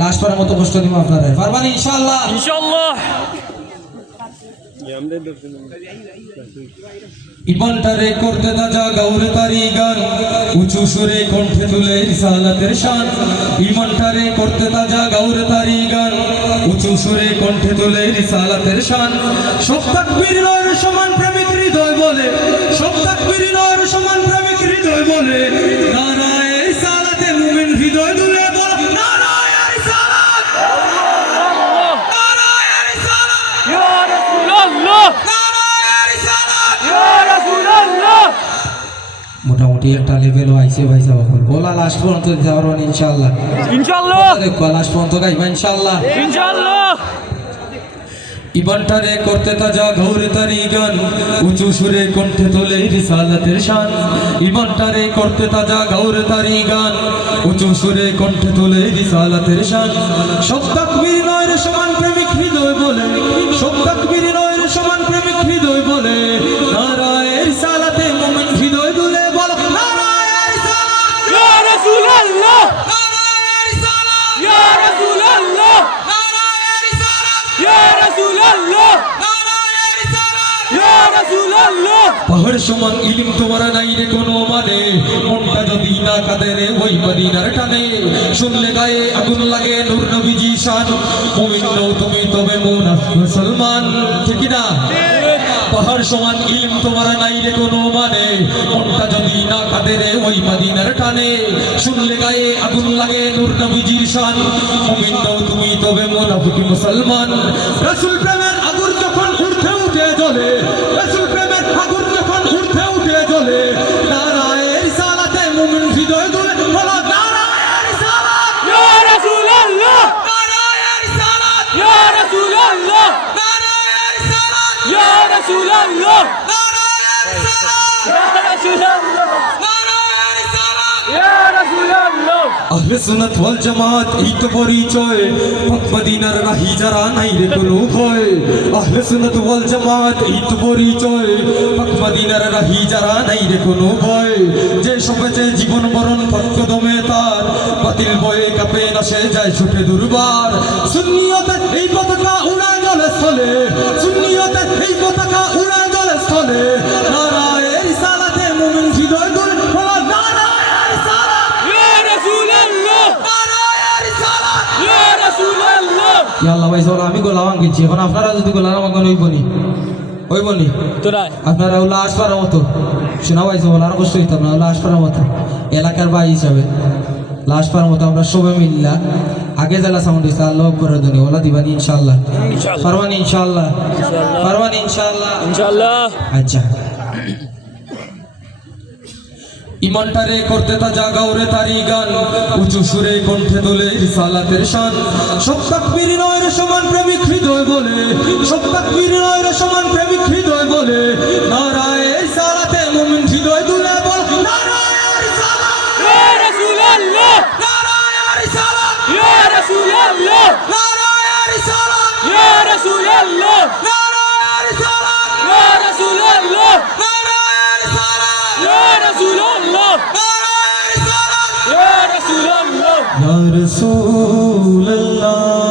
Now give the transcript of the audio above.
Last বারের মতো কষ্ট দিব আপনারা পারবানি ইনশাআল্লাহ। ইনশাআল্লাহ। ইমানটারে করতে তাজা গাউরে তারি গান উঁচু সুরে কণ্ঠে তুলে রিসালাতের শান। ইমানটারে করতে তাজা গাউরে তারি গান উঁচু সুরে কণ্ঠে তুলে রিসালাতের শান। সব তাকবীর নয় মোটামুটি একটা লেভেল আইছে ভাই সাহেব লাস্ট পর্যন্ত দিতে পারবেন ইনশাআল্লাহ। দেখো লাস্ট পর্যন্ত গাইবা ইনশাআল্লাহ। ইনশাআল্লাহ। ইবানটারে করতে তাজা ঘৌরে তারি গান উঁচু সুরে কণ্ঠে তোলে রিসালাতের শান। ইবানটারে করতে তাজা ঘৌরে তারি গান উঁচু সুরে কণ্ঠে তোলে রিসালাতের শান। সব তাকবীর নয় সমান প্রেমিক হৃদয় বলে। সব তাকবীর পাহাড় সমান ইলিম তোমার নাই রে কোনো মানে। মনটা যদি না কাঁদে রে ওই মদিনার টানে। শুনলে গায়ে আগুন লাগে নূর নবীজি শান। মুমিন নও তুমি তবে মুনাফ মুসলমান। ঠিক না পাহাড় সমান ইলিম তোমার নাই রে কোনো মানে। মনটা যদি না কাঁদে রে ওই মদিনার টানে। শুনলে গায়ে আগুন লাগে নূর নবীজির শান। মুমিন নও তুমি তবে মুনাফিকি মুসলমান। রাসূল প্রেমের রাসূলুল্লাহ। আহলে সুন্নাত ওয়াল জামাত এই তো পরিচয়। পাক মদিনার রাহি যারা নাই রে কোনো ভয় আহলে সুন্নাত ওয়াল জামাত এই তো পরিচয়। পাক মদিনার রাহি যারা নাই রে কোনো ভয়। যে সবেছে জীবন মরণ পথকদমে তার। বাতিল বয়ে কাপে নাশে যায় ছুটে দুর্বার। সুন্নিয়তে ইয়াল্লাহ ভাই সব আমি গোলাম আঙ্কিছি এখন আপনারা যদি গোলাম আমাকে হইবনি হইবনি তোরা? আপনারা ওলা আসপার মতো। শোনা ভাই সব আর কষ্ট হইতাম না ওলা আসপার মতো। এলাকার ভাই হিসাবে। লাস্ট পার মতো আমরা সবাই মিল্লা। আগে জেলা সাউন্ড হয়েছে আল্লাহ করে দিনি ওলা দিবানি ইনশাল্লাহ। পারবানি ইনশাল্লাহ পারবানি ইনশাল্লাহ ইনশাআল্লাহ। আচ্ছা। ইমানটারে করতে তা গাউরে তারি গান। উঁচু সুরে কণ্ঠে তোলে রিসালাতের শান। সব তাকবীর সমান প্রেমিক হৃদয় বলে, সব তাকবীর সমান প্রেমিক হৃদয় বলে নারায় یا رسول اللہ